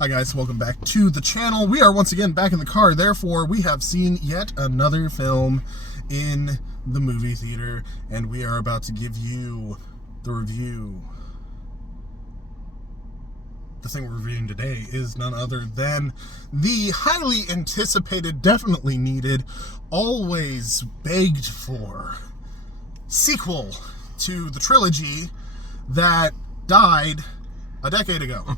Hi guys, welcome back to the channel. We are once again back in the car, therefore we have seen yet another film in the movie theater, and we are about to give you the review. The thing we're reviewing today is none other than the highly anticipated, definitely needed, always begged for sequel to the trilogy that died a decade ago.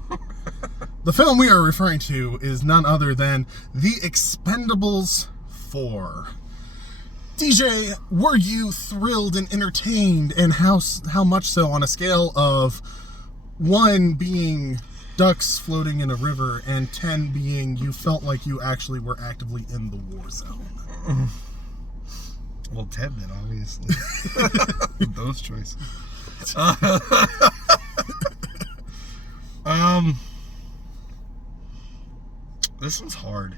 The film we are referring to is none other than The Expendables 4. DJ, were you thrilled and entertained, and how much so on a scale of 1 being ducks floating in a river and 10 being you felt like you actually were actively in the war zone? Well, 10 then, obviously. Those choices. This one's hard.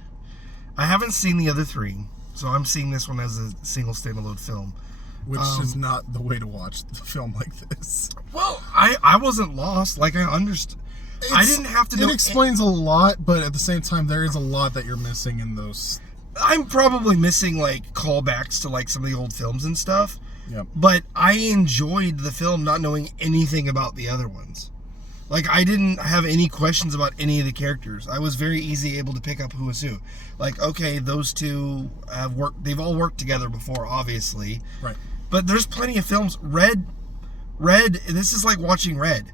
I haven't seen the other 3, so I'm seeing this one as a single standalone film. Which is not the way to watch the film like this. Well, I wasn't lost. Like, I understood. I didn't have to know. It explains a lot, but at the same time, there is a lot that you're missing in those. I'm probably missing, like, callbacks to, like, some of the old films and stuff. Yep. But I enjoyed the film not knowing anything about the other ones. Like, I didn't have any questions about any of the characters. I was very easy able to pick up who was who. Like, okay, those two have worked. They've all worked together before, obviously. Right. But there's plenty of films. Red. This is like watching Red,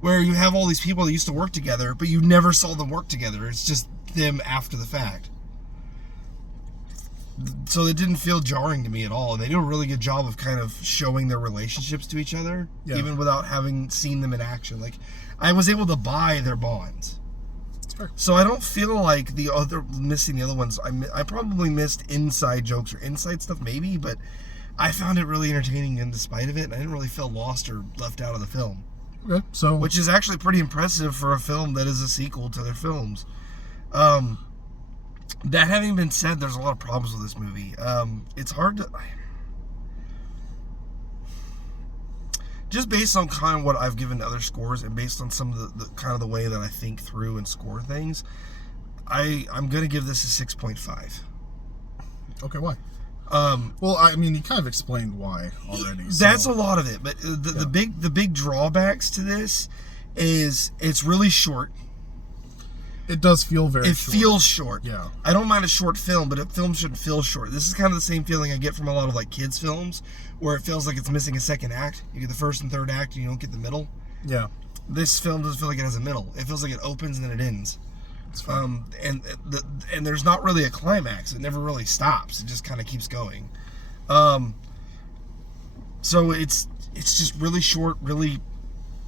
where you have all these people that used to work together, but you never saw them work together. It's just them after the fact. So it didn't feel jarring to me at all. They do a really good job of kind of showing their relationships to each other, even without having seen them in action. Like, I was able to buy their bonds. That's fair. So I don't feel like missing the other ones. I probably missed inside jokes or inside stuff, maybe, but I found it really entertaining in despite of it, and I didn't really feel lost or left out of the film. Okay, so which is actually pretty impressive for a film that is a sequel to their films. That having been said, there's a lot of problems with this movie. It's hard to... Just based on kind of what I've given to other scores, and based on some of the kind of the way that I think through and score things, I'm going to give this a 6.5. Okay, why? Well, I mean, you kind of explained why already. That's a lot of it, but the big drawbacks to this is it's really short. It does feel very short. It feels short. Yeah. I don't mind a short film, but a film shouldn't feel short. This is kind of the same feeling I get from a lot of, like, kids' films, where it feels like it's missing a second act. You get the first and third act, and you don't get the middle. Yeah. This film doesn't feel like it has a middle. It feels like it opens and then it ends. And there's not really a climax. It never really stops. It just kind of keeps going. So it's just really short, really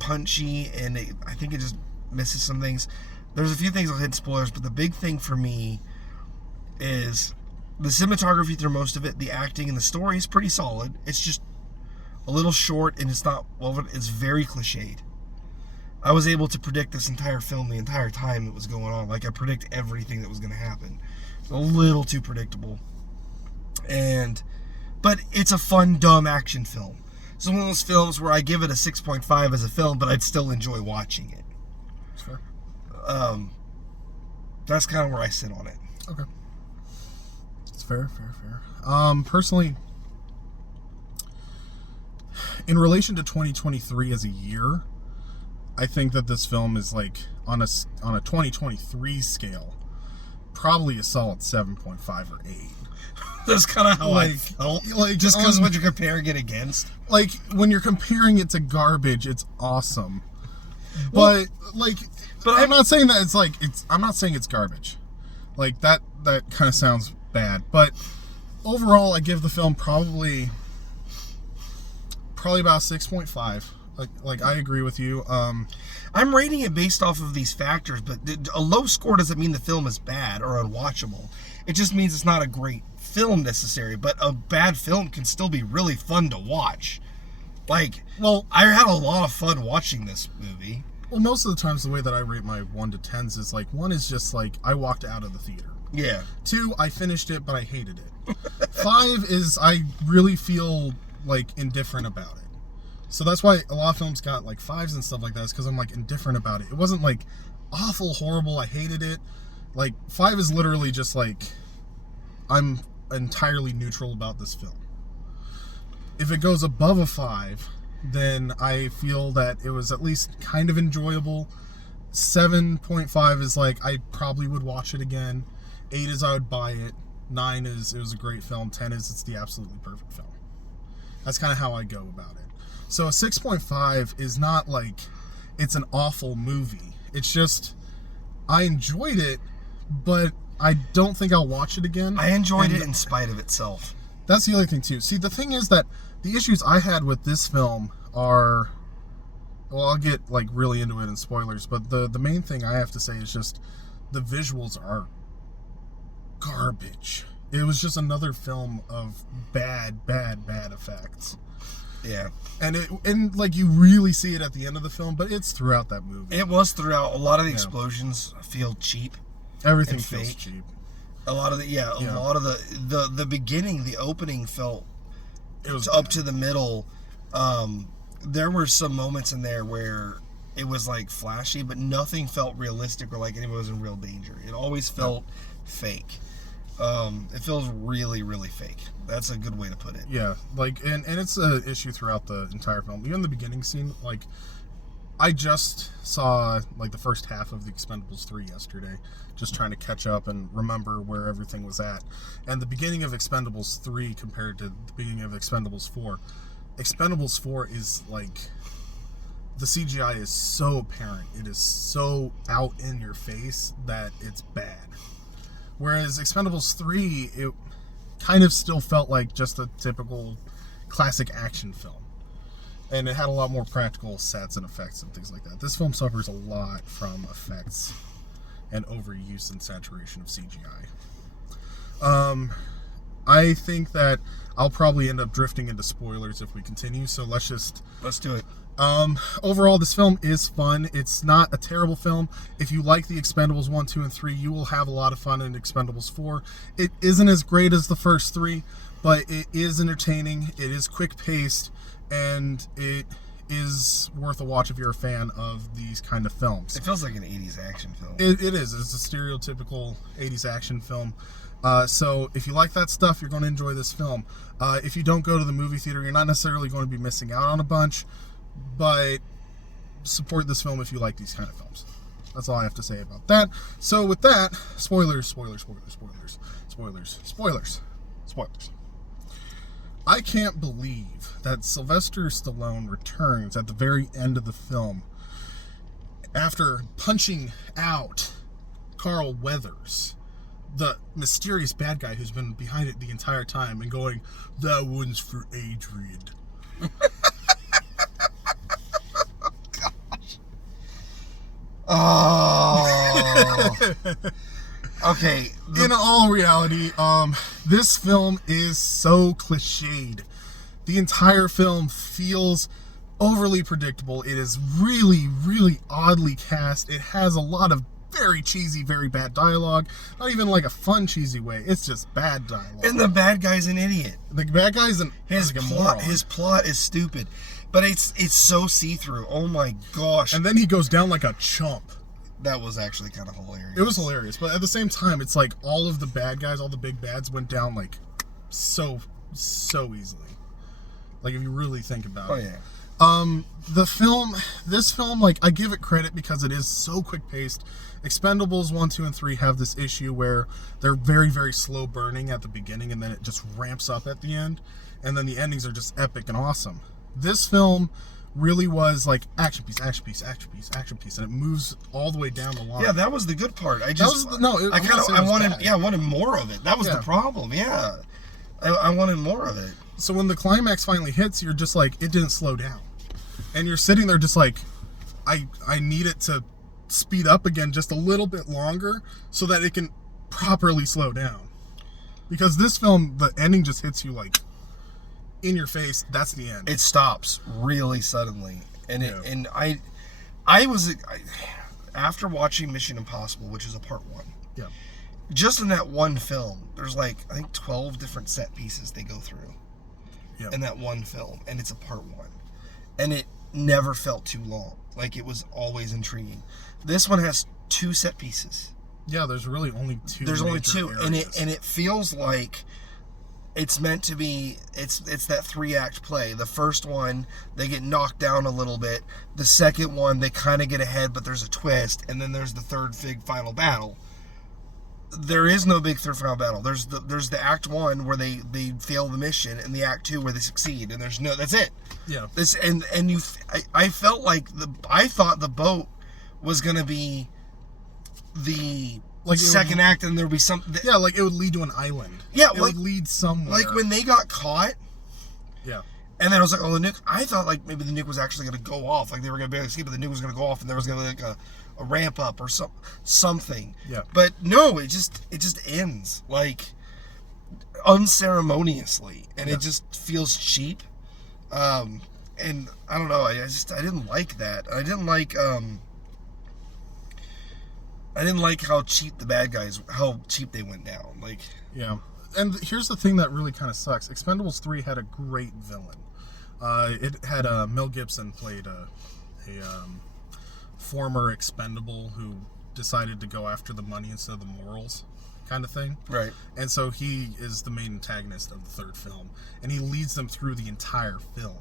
punchy, and I think it just misses some things. There's a few things I'll hit spoilers, but the big thing for me is the cinematography through most of it, the acting, and the story is pretty solid. It's just a little short, and it's not woven. It's very cliched. I was able to predict this entire film the entire time it was going on. Like, I predict everything that was going to happen. It's a little too predictable. But it's a fun, dumb action film. It's one of those films where I give it a 6.5 as a film, but I'd still enjoy watching it. Sure. That's kind of where I sit on it. Okay. It's fair. Personally, in relation to 2023 as a year, I think that this film is, like, on a 2023 scale, probably a solid 7.5 or 8. That's kind of how I felt. Like, just because what you're comparing it against. Like, when you're comparing it to garbage, it's awesome. But, I'm not saying that I'm not saying it's garbage. Like, that kind of sounds bad. But overall, I give the film probably about 6.5. Like, I agree with you. I'm rating it based off of these factors, but a low score doesn't mean the film is bad or unwatchable. It just means it's not a great film necessarily, but a bad film can still be really fun to watch. Like, well, I had a lot of fun watching this movie. Well, most of the times the way that I rate my 1 to 10s is, like, 1 is just, like, I walked out of the theater. Yeah. 2, I finished it, but I hated it. 5 is I really feel, like, indifferent about it. So that's why a lot of films got like 5s and stuff like that, is because I'm like indifferent about it. It wasn't like awful, horrible. I hated it. Like, 5 is literally just like, I'm entirely neutral about this film. If it goes above a 5, then I feel that it was at least kind of enjoyable. 7.5 is like, I probably would watch it again. 8 is I would buy it. 9 is it was a great film. 10 is it's the absolutely perfect film. That's kind of how I go about it. So a 6.5 is not like it's an awful movie. It's just, I enjoyed it, but I don't think I'll watch it again. I enjoyed it in spite of itself. That's the other thing too. See, the thing is that the issues I had with this film are, well, I'll get like really into it in spoilers, but the main thing I have to say is just the visuals are garbage. It was just another film of bad effects. Yeah. And like you really see it at the end of the film, but it's throughout that movie. It was throughout. A lot of the explosions feel cheap. Everything and feels fake. cheap. A lot of lot of the beginning, the opening felt It was up bad. to the middle. There were some moments in there where it was like flashy, but nothing felt realistic or like anyone was in real danger. It always felt fake. It feels really, really fake. That's a good way to put it. Yeah, like, and it's an issue throughout the entire film. Even the beginning scene, like, I just saw, like, the first half of the Expendables 3 yesterday, just trying to catch up and remember where everything was at. And the beginning of Expendables 3 compared to the beginning of Expendables 4, Expendables 4 is, like, the CGI is so apparent. It is so out in your face that it's bad. Whereas Expendables 3, it kind of still felt like just a typical classic action film. And it had a lot more practical sets and effects and things like that. This film suffers a lot from effects and overuse and saturation of CGI. I think that I'll probably end up drifting into spoilers if we continue, so let's do it. Overall, this film is fun. It's not a terrible film. If you like the Expendables 1, 2, and 3, you will have a lot of fun in Expendables 4. It isn't as great as the first 3, but it is entertaining. It is quick-paced, and it is worth a watch if you're a fan of these kind of films. It feels like an 80s action film. It is. It's a stereotypical 80s action film. So if you like that stuff, you're going to enjoy this film. If you don't go to the movie theater, you're not necessarily going to be missing out on a bunch, but support this film if you like these kind of films. That's all I have to say about that. So with that, spoilers. I can't believe that Sylvester Stallone returns at the very end of the film after punching out Carl Weathers, the mysterious bad guy who's been behind it the entire time, and going, "That one's for Adrian." Oh. Okay. In all reality, this film is so cliched. The entire film feels overly predictable. It is really, really oddly cast. It has a lot of very cheesy, very bad dialogue. Not even like a fun, cheesy way. It's just bad dialogue. And the bad guy's an idiot. The bad guy's his moron. plot is stupid. But it's so see-through. Oh my gosh. And then he goes down like a chump. That was actually kind of hilarious. It was hilarious, but at the same time, it's like all of the bad guys, all the big bads went down like so easily. Like if you really think about it. Oh yeah. This film, like, I give it credit because it is so quick-paced. Expendables 1, 2, and 3 have this issue where they're very, very slow burning at the beginning, and then it just ramps up at the end, and then the endings are just epic and awesome. This film really was like action piece, and it moves all the way down the line. Yeah, that was the good part. I wanted more of it. That was the problem. Yeah, I wanted more of it. So when the climax finally hits, you're just like, it didn't slow down, and you're sitting there just like, I need it to speed up again just a little bit longer so that it can properly slow down, because this film, the ending just hits you like in your face. That's the end. It stops really suddenly, and after watching Mission Impossible, which is a part 1. Yeah. Just in that one film, there's like I think 12 different set pieces they go through. Yeah. In that one film, and it's a part 1, and never felt too long. Like, it was always intriguing. This one has 2 set pieces. Yeah, there's really only 2. There's only 2, areas. and it feels like it's meant to be. It's that 3-act play. The first one, they get knocked down a little bit. The second one, they kind of get ahead, but there's a twist, and then there's the third big final battle. There is no big third final battle. There's the act 1 where they fail the mission, and the act 2 where they succeed, and that's it. Yeah. I felt like I thought the boat was gonna be the second act, and there would be something. Yeah, like it would lead to an island. Yeah, it would lead somewhere. Like when they got caught. Yeah. And then I was like, oh, the nuke. I thought like maybe the nuke was actually going to go off. Like they were going to be able to escape, but the nuke was going to go off, and there was going to be like a ramp up or something. Yeah. But no, it just ends like unceremoniously, and it just feels cheap. And I don't know. I didn't like that. I didn't like how cheap the bad guys, how cheap they went down. Like, yeah. And here's the thing that really kind of sucks. Expendables 3 had a great villain. It had Mel Gibson played a former expendable who decided to go after the money instead of the morals, kind of thing. Right. And so he is the main antagonist of the third film, and he leads them through the entire film.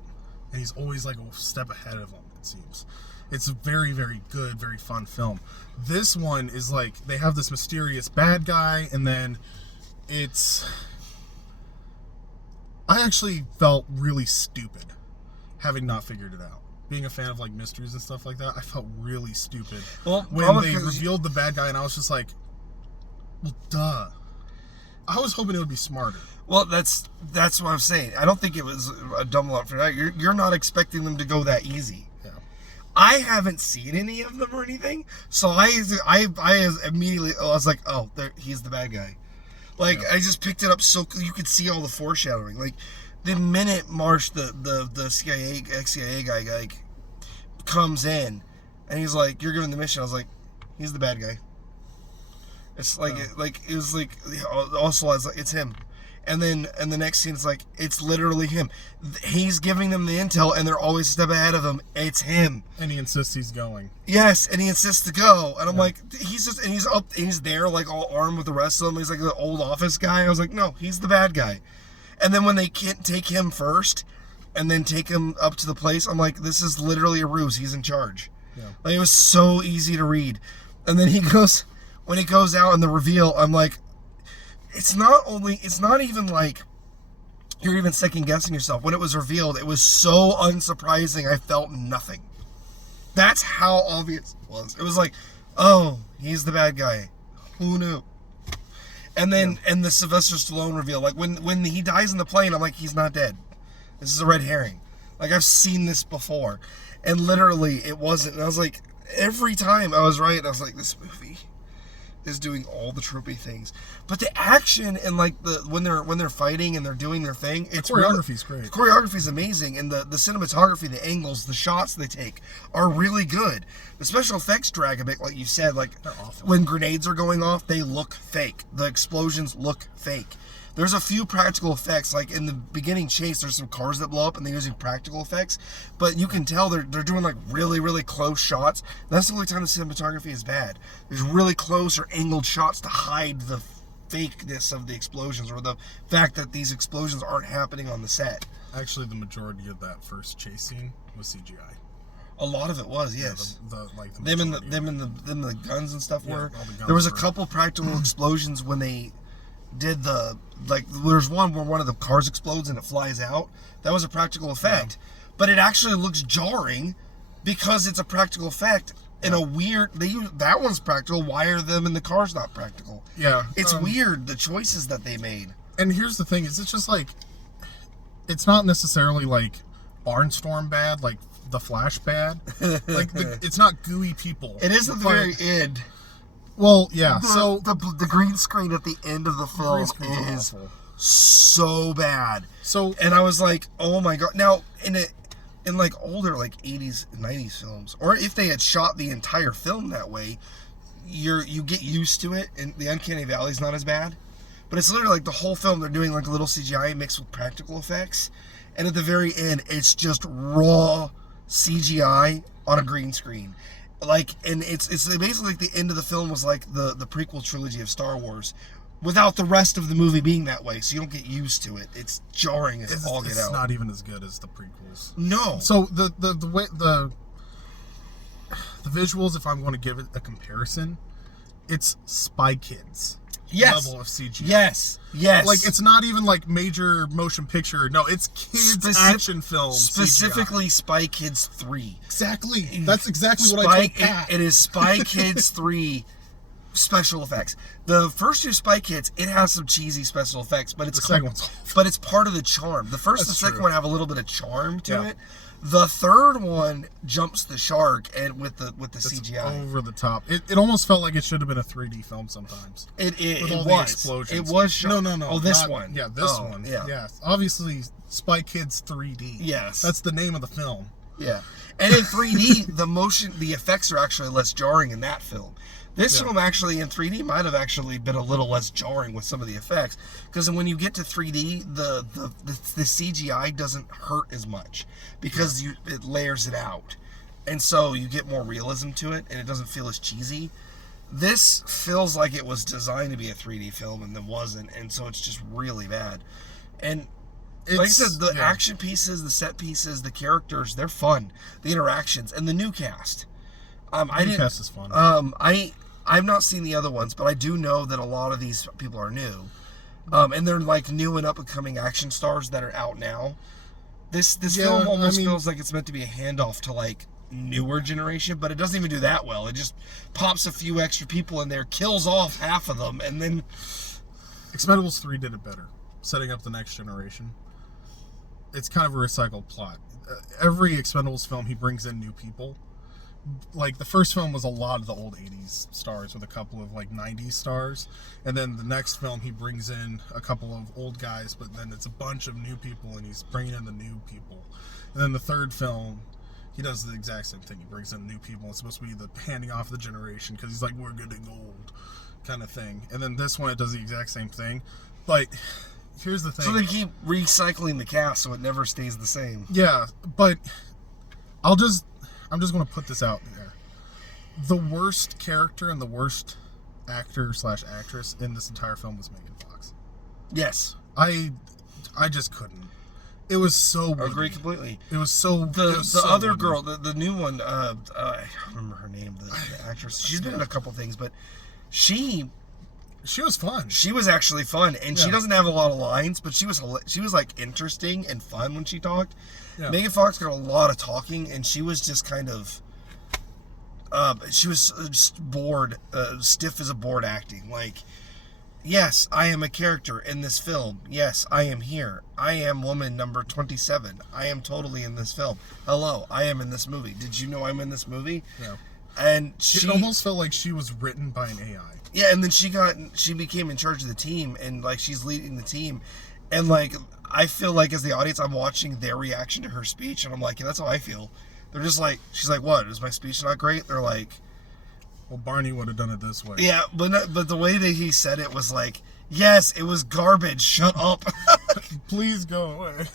And he's always like a step ahead of them, it seems. It's a very, very good, very fun film. This one is like, they have this mysterious bad guy, and then I actually felt really stupid having not figured it out. Being a fan of like mysteries and stuff like that, I felt really stupid when they revealed the bad guy, and I was just like, well, duh. I was hoping it would be smarter. Well, that's what I'm saying. I don't think it was a dumb lot for that. You're not expecting them to go that easy. Yeah. I haven't seen any of them or anything, so I immediately I was like, oh, he's the bad guy. Like, yeah. I just picked it up so you could see all the foreshadowing. Like, the minute Marsh, the CIA, ex-CIA guy, like, comes in, and he's like, you're giving the mission, I was like, he's the bad guy. It's like, it was like, also, I was like, it's him. And then, and the next scene, it's like, it's literally him. He's giving them the intel, and they're always a step ahead of him. It's him. And he insists he's going. Yes, and he insists to go. And I'm like, he's up, and he's there, like, all armed with the rest of them. He's like the old office guy. I was like, no, he's the bad guy. And then when they can't take him first, and then take him up to the place, I'm like, this is literally a ruse. He's in charge. Yeah. Like, it was so easy to read. And then when he goes out in the reveal, I'm like, it's not even like you're even second guessing yourself. When it was revealed, it was so unsurprising, I felt nothing. That's how obvious it was. It was like, oh, he's the bad guy. Who knew? And then, and the Sylvester Stallone reveal, like when he dies in the plane, I'm like, he's not dead. This is a red herring. Like, I've seen this before. And literally, it wasn't. And I was like, every time I was right, I was like, this movie is doing all the tropey things, but the action and like when they're fighting and they're doing their thing, it's choreography's great. The choreography's amazing, and the cinematography, the angles, the shots they take are really good. The special effects drag a bit, like you said, like when grenades are going off, they look fake. The explosions look fake. There's a few practical effects, like in the beginning chase, there's some cars that blow up and they're using practical effects, but you can tell they're doing like really, really close shots. That's the only time the cinematography is bad. There's really close or angled shots to hide the fakeness of the explosions, or the fact that these explosions aren't happening on the set. Actually, the majority of that first chase scene was CGI. A lot of it was, yes. Yeah, them and the guns and stuff were. There was a couple practical explosions when they did there's one where one of the cars explodes and it flies out. That was a practical effect, but it actually looks jarring because it's a practical effect in a weird. That one's practical. Why are them in the cars not practical? Yeah, it's weird, the choices that they made. And here's the thing: is it's just like, it's not necessarily like Barnstorm bad, like the Flash bad. Like it's not gooey people. It is at the very end. Well, yeah. So the green screen at the end of the film is awful. So bad. So, and I was like, oh my god. Now in like older like 80s and 90s films, or if they had shot the entire film that way, you get used to it, and the Uncanny Valley is not as bad. But it's literally like the whole film they're doing like a little CGI mixed with practical effects, and at the very end it's just raw CGI on a green screen. Like, and it's basically like the end of the film was like the prequel trilogy of Star Wars, without the rest of the movie being that way, so you don't get used to it. It's jarring as all get out. It's not even as good as the prequels. No. So the way the visuals, if I'm going to give it a comparison, it's Spy Kids level of CGI. Yes. Like, it's not even like major motion picture. No, it's kids action film. Specifically CGI. Spy Kids 3. Exactly. That's exactly what I told Pat. It is Spy Kids 3 special effects. The first two Spy Kids, it has some cheesy special effects, but it's part of the charm. The first and the second one have a little bit of charm to it. The third one jumps the shark and with the CGI over the top. It almost felt like it should have been a 3D film sometimes. It was. The explosions. It was. No. Oh, this one. Yeah, this one. Yeah. Yes. Obviously, Spy Kids 3D. Yes. That's the name of the film. Yeah. And in 3D, the effects are actually less jarring in that film. This film actually in 3D might have actually been a little less jarring with some of the effects, because when you get to 3D, the CGI doesn't hurt as much because it layers it out, and so you get more realism to it, and it doesn't feel as cheesy. This feels like it was designed to be a 3D film and then wasn't, and so it's just really bad. And like I said, the action pieces, the set pieces, the characters, they're fun. The interactions and the new cast. New cast is fun. I've not seen the other ones, but I do know that a lot of these people are new. And they're like new and up-and-coming action stars that are out now. This film almost feels like it's meant to be a handoff to like newer generation, but it doesn't even do that well. It just pops a few extra people in there, kills off half of them, and then... Expendables 3 did it better, setting up the next generation. It's kind of a recycled plot. Every Expendables film, he brings in new people. Like, the first film was a lot of the old 80s stars with a couple of, like, 90s stars. And then the next film, he brings in a couple of old guys, but then it's a bunch of new people, and he's bringing in the new people. And then the third film, he does the exact same thing. He brings in new people. It's supposed to be the handing off the generation, because he's like, we're getting old, kind of thing. And then this one, it does the exact same thing. But here's the thing. So they keep recycling the cast so it never stays the same. Yeah, but I'm just going to put this out there. The worst character and the worst actor/actress in this entire film was Megan Fox. Yes. I just couldn't. It was so I agree completely. It was so... The other girl, the new one, I don't remember her name, the actress. She's been in a couple things, but she was fun. She was actually fun, and she doesn't have a lot of lines, but she was like interesting and fun when she talked. Yeah. Megan Fox got a lot of talking, and she was just kind of, she was just bored, stiff as a board acting. Like, yes, I am a character in this film. Yes, I am here. I am woman number 27. I am totally in this film. Hello, I am in this movie. Did you know I'm in this movie? Yeah. And it almost felt like she was written by an AI. Yeah, and then she became in charge of the team, and like she's leading the team, and like I feel like as the audience, I'm watching their reaction to her speech, and I'm like, yeah, that's how I feel. They're just like, she's like, what? Is my speech not great? They're like, well, Barney would have done it this way. Yeah, but the way that he said it was like, yes, it was garbage. Shut up. Please go away.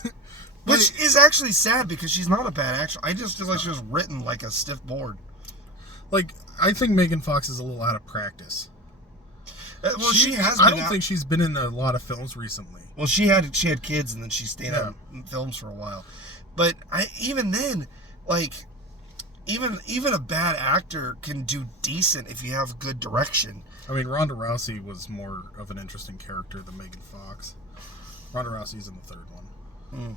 Which is actually sad because she's not a bad actress. I just feel like she was written like a stiff board. Like, I think Megan Fox is a little out of practice. Well, she has. I don't think she's been in a lot of films recently. Well, she had kids, and then she stayed on films for a while. But even then, like, even a bad actor can do decent if you have good direction. I mean, Ronda Rousey was more of an interesting character than Megan Fox. Ronda Rousey's in the third one,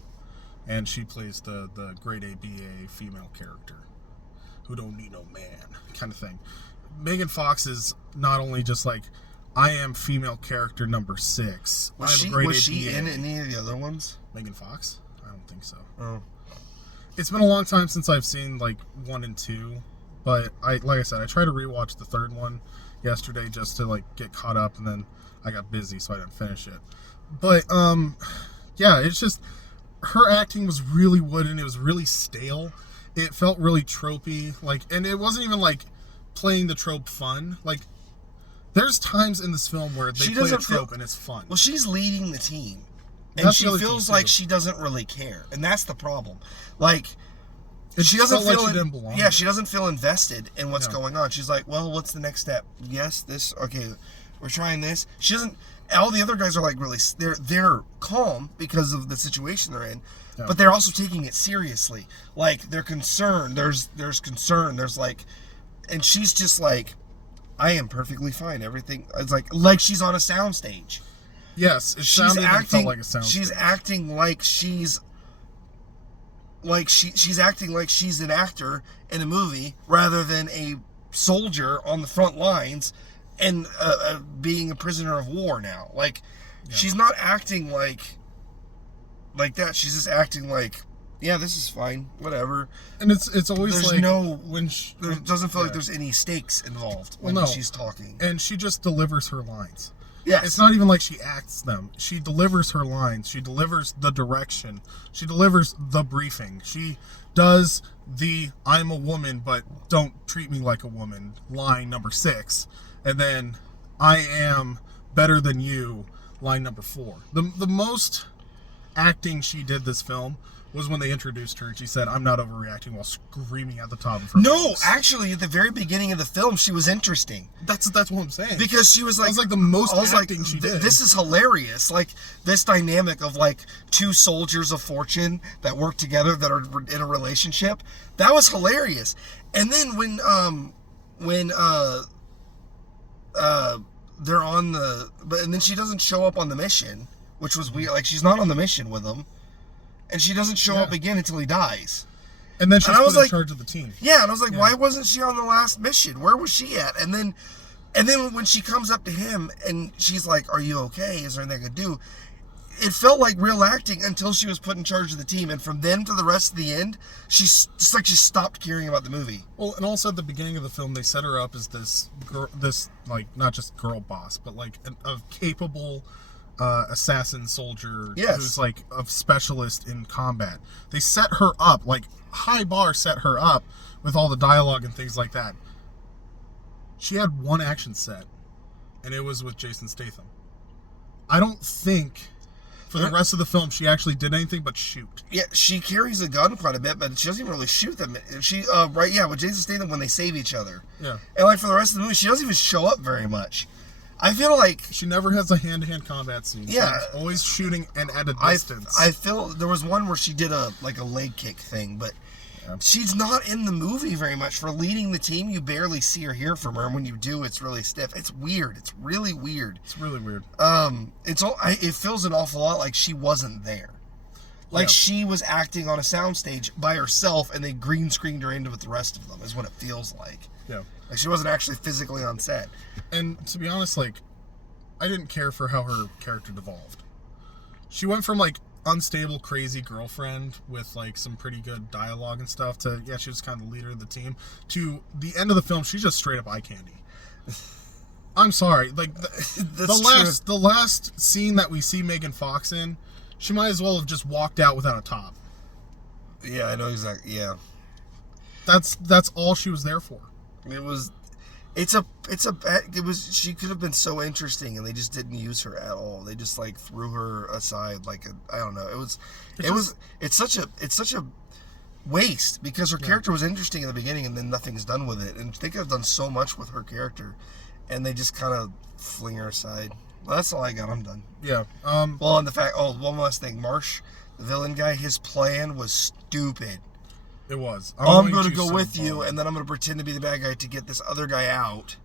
and she plays the grade ABA female character who don't need no man kind of thing. Megan Fox is not only just like, I am female character number 6. Was she in any of the other ones? Megan Fox? I don't think so. Oh. It's been a long time since I've seen like 1 and 2, but like I said, I tried to rewatch the third one yesterday just to like get caught up, and then I got busy, so I didn't finish it. But yeah, it's just her acting was really wooden. It was really stale. It felt really tropey, like, and it wasn't even like playing the trope fun. Like, there's times in this film where they play a trope and it's fun. Well, she's leading the team, and she feels like she doesn't really care, and that's the problem. Like, she doesn't felt like feel she didn't belong yeah, there. she doesn't feel invested in what's Yeah. going on. She's like, well, what's the next step? Yes, this, okay, we're trying this. She doesn't, all the other guys are like really, they're calm because of the situation they're in, Yeah. but they're also taking it seriously. Like, they're concerned, there's concern, there's like, and she's just like, I am perfectly fine, everything, it's like she's on a soundstage. Yes, it sounded and felt like a sound. She's acting like she's acting like she's an actor in a movie rather than a soldier on the front lines and being a prisoner of war now. Like, she's not acting like that. She's just acting like, yeah, this is fine, whatever. And it's always There's like no, there doesn't feel like there's any stakes involved when she's talking. And she just delivers her lines. Yes. It's not even like she acts them. She delivers her lines. She delivers the direction. She delivers the briefing. She does the I'm a woman, but don't treat me like a woman line number 6. And then I am better than you line number 4. The most acting she did this film was when they introduced her and she said, I'm not overreacting, while screaming at the top of her No, voice. actually, at the very beginning of the film, she was interesting. That's what I'm saying. Because she was like... That was like the most I was acting like, she did. This is hilarious. Like, this dynamic of like two soldiers of fortune that work together that are in a relationship. That was hilarious. And then when they're on the... And then she doesn't show up on the mission, which was weird. Like, she's not on the mission with them. And she doesn't show up again until he dies. And then she's put in like, charge of the team. Yeah, and I was like, why wasn't she on the last mission? Where was she at? And then when she comes up to him and she's like, are you okay? Is there anything I could do? It felt like real acting until she was put in charge of the team. And from then to the rest of the end, she's just like she stopped caring about the movie. Well, and also at the beginning of the film, they set her up as this girl, this like not just girl boss, but like a capable assassin soldier who's like a specialist in combat. They set her up, like high bar set her up with all the dialogue and things like that. She had one action set, and it was with Jason Statham. I don't think for the rest of the film she actually did anything but shoot. Yeah, she carries a gun quite a bit, but she doesn't even really shoot them. She with Jason Statham when they save each other. Yeah. And like for the rest of the movie, she doesn't even show up very much. I feel like she never has a hand-to-hand combat scene. Yeah, she's always shooting and at a distance. I feel there was one where she did a leg kick thing, but she's not in the movie very much. For leading the team, you barely see or hear from her, and when you do, it's really stiff. It's weird. It's really weird. It's really weird. It feels an awful lot like she wasn't there. Like she was acting on a soundstage by herself, and they green screened her into with the rest of them. Is what it feels like. Yeah. Like she wasn't actually physically on set. And to be honest, like, I didn't care for how her character devolved. She went from like unstable, crazy girlfriend with like some pretty good dialogue and stuff to she was kind of the leader of the team. To the end of the film, she's just straight up eye candy. I'm sorry, like the last scene that we see Megan Fox in, she might as well have just walked out without a top. Yeah, I know exactly. Yeah, that's all she was there for. She could have been so interesting, and they just didn't use her at all. They just like threw her aside like I don't know. It's such a waste because her character was interesting in the beginning, and then nothing's done with it. And they could have done so much with her character, and they just kind of fling her aside. Well, that's all I got. I'm done. Yeah. Well, and the fact. Oh, one last thing. Marsh, the villain guy, his plan was stupid. It was. I'm going to go with you, and then I'm going to pretend to be the bad guy to get this other guy out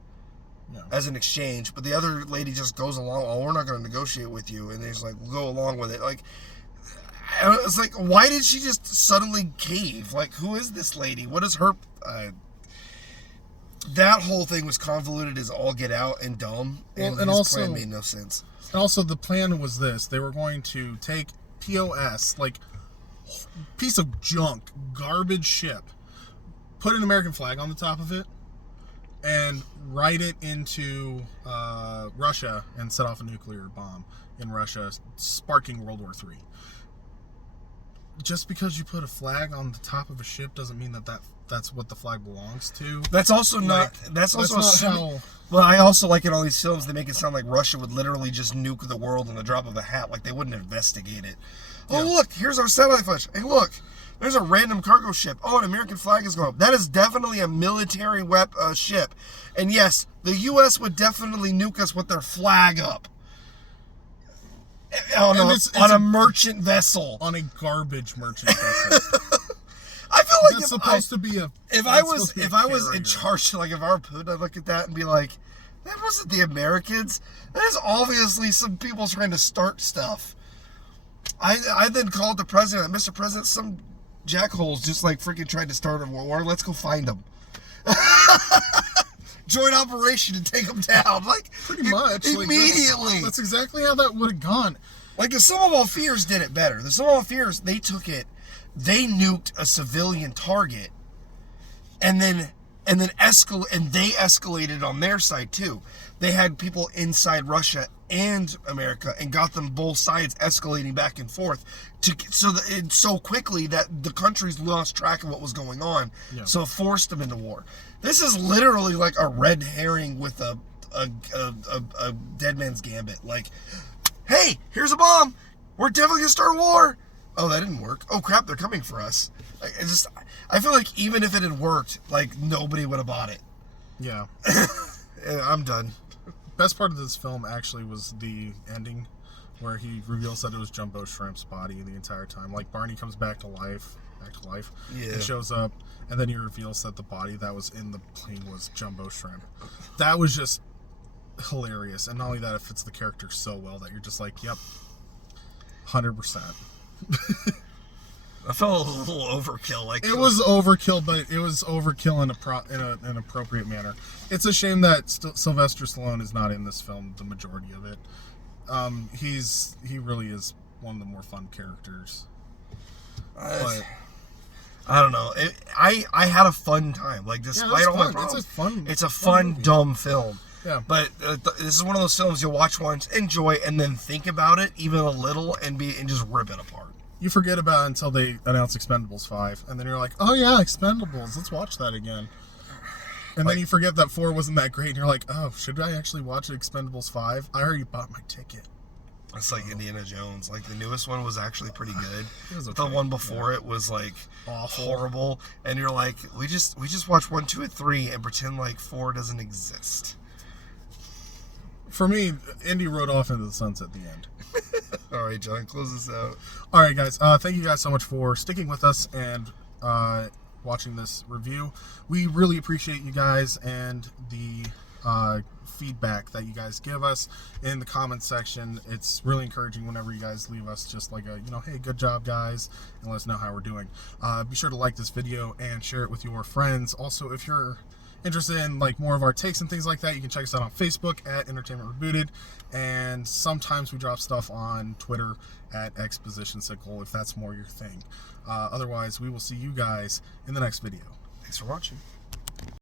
as an exchange. But the other lady just goes along. Oh, we're not going to negotiate with you, and he's like, we'll go along with it. Like, it's like, why did she just suddenly cave? Like, who is this lady? What is her? That whole thing was convoluted as all get out and dumb, and his also plan made no sense. And also, the plan was this: they were going to take POS, like piece of junk, garbage ship, put an American flag on the top of it, and ride it into Russia and set off a nuclear bomb in Russia, sparking World War III. Just because you put a flag on the top of a ship doesn't mean that's what the flag belongs to. That's also not. That's also not how. Well, I also like in all these films they make it sound like Russia would literally just nuke the world in the drop of a hat. Like they wouldn't investigate it. Oh, look, here's our satellite flash. Hey, look, There's a random cargo ship. Oh, an American flag is going up. That is definitely a military ship. And yes, the U.S. would definitely nuke us with their flag up. On a merchant vessel. On a garbage merchant vessel. I feel like that's supposed to be a. If I was in charge, like if I were Putin, I'd look at that and be like, that wasn't the Americans. That is obviously some people trying to start stuff. I then called the president, Mr. President, some jackholes just like freaking tried to start a war. Let's go find them. Joint operation and take them down. Like pretty much immediately. Like that's exactly how that would have gone. Like the Sum of All Fears did it better. The Sum of All Fears, they took it. They nuked a civilian target, and then escalated on their side too. They had people inside Russia and America, and got them both sides escalating back and forth so quickly that the countries lost track of what was going on. Yeah. So it forced them into war. This is literally like a red herring with a dead man's gambit. Like, hey, here's a bomb. We're definitely gonna start a war. Oh, that didn't work. Oh crap, they're coming for us. I feel like even if it had worked, like nobody would have bought it. Yeah. I'm done. Best part of this film actually was the ending, where he reveals that it was Jumbo Shrimp's body the entire time. Like Barney comes back to life. Yeah. And shows up, and then he reveals that the body that was in the plane was Jumbo Shrimp. That was just hilarious, and not only that, it fits the character so well that you're just like, yep, 100%. I felt a little overkill. Like it was overkill, but it was overkill in an appropriate manner. It's a shame that Sylvester Stallone is not in this film. The majority of it, he really is one of the more fun characters. But I don't know. I had a fun time. Like despite all my problems, it's a fun dumb film. Yeah. But this is one of those films you'll watch once, enjoy, and then think about it even a little, and just rip it apart. You forget about it until they announce Expendables 5, and then you're like, oh yeah, Expendables, let's watch that again. And then you forget that 4 wasn't that great, and you're like, oh, should I actually watch Expendables 5? I already bought my ticket. It's like Indiana Jones. Like the newest one was actually pretty good. It was okay. The one before it was like awful, horrible, and you're like, we just watch 1, 2, and 3 and pretend like 4 doesn't exist. For me, Indy rode off into the sunset at the end. All right, John, close this out. All right, guys. Thank you guys so much for sticking with us and watching this review. We really appreciate you guys and the feedback that you guys give us in the comments section. It's really encouraging whenever you guys leave us just like a, hey, good job, guys, and let us know how we're doing. Be sure to like this video and share it with your friends. Also, if you're interested in like more of our takes and things like that, you can check us out on Facebook at Entertainment Rebooted, and sometimes we drop stuff on Twitter at Exposition Sickle if that's more your thing. Otherwise, we will see you guys in the next video. Thanks for watching.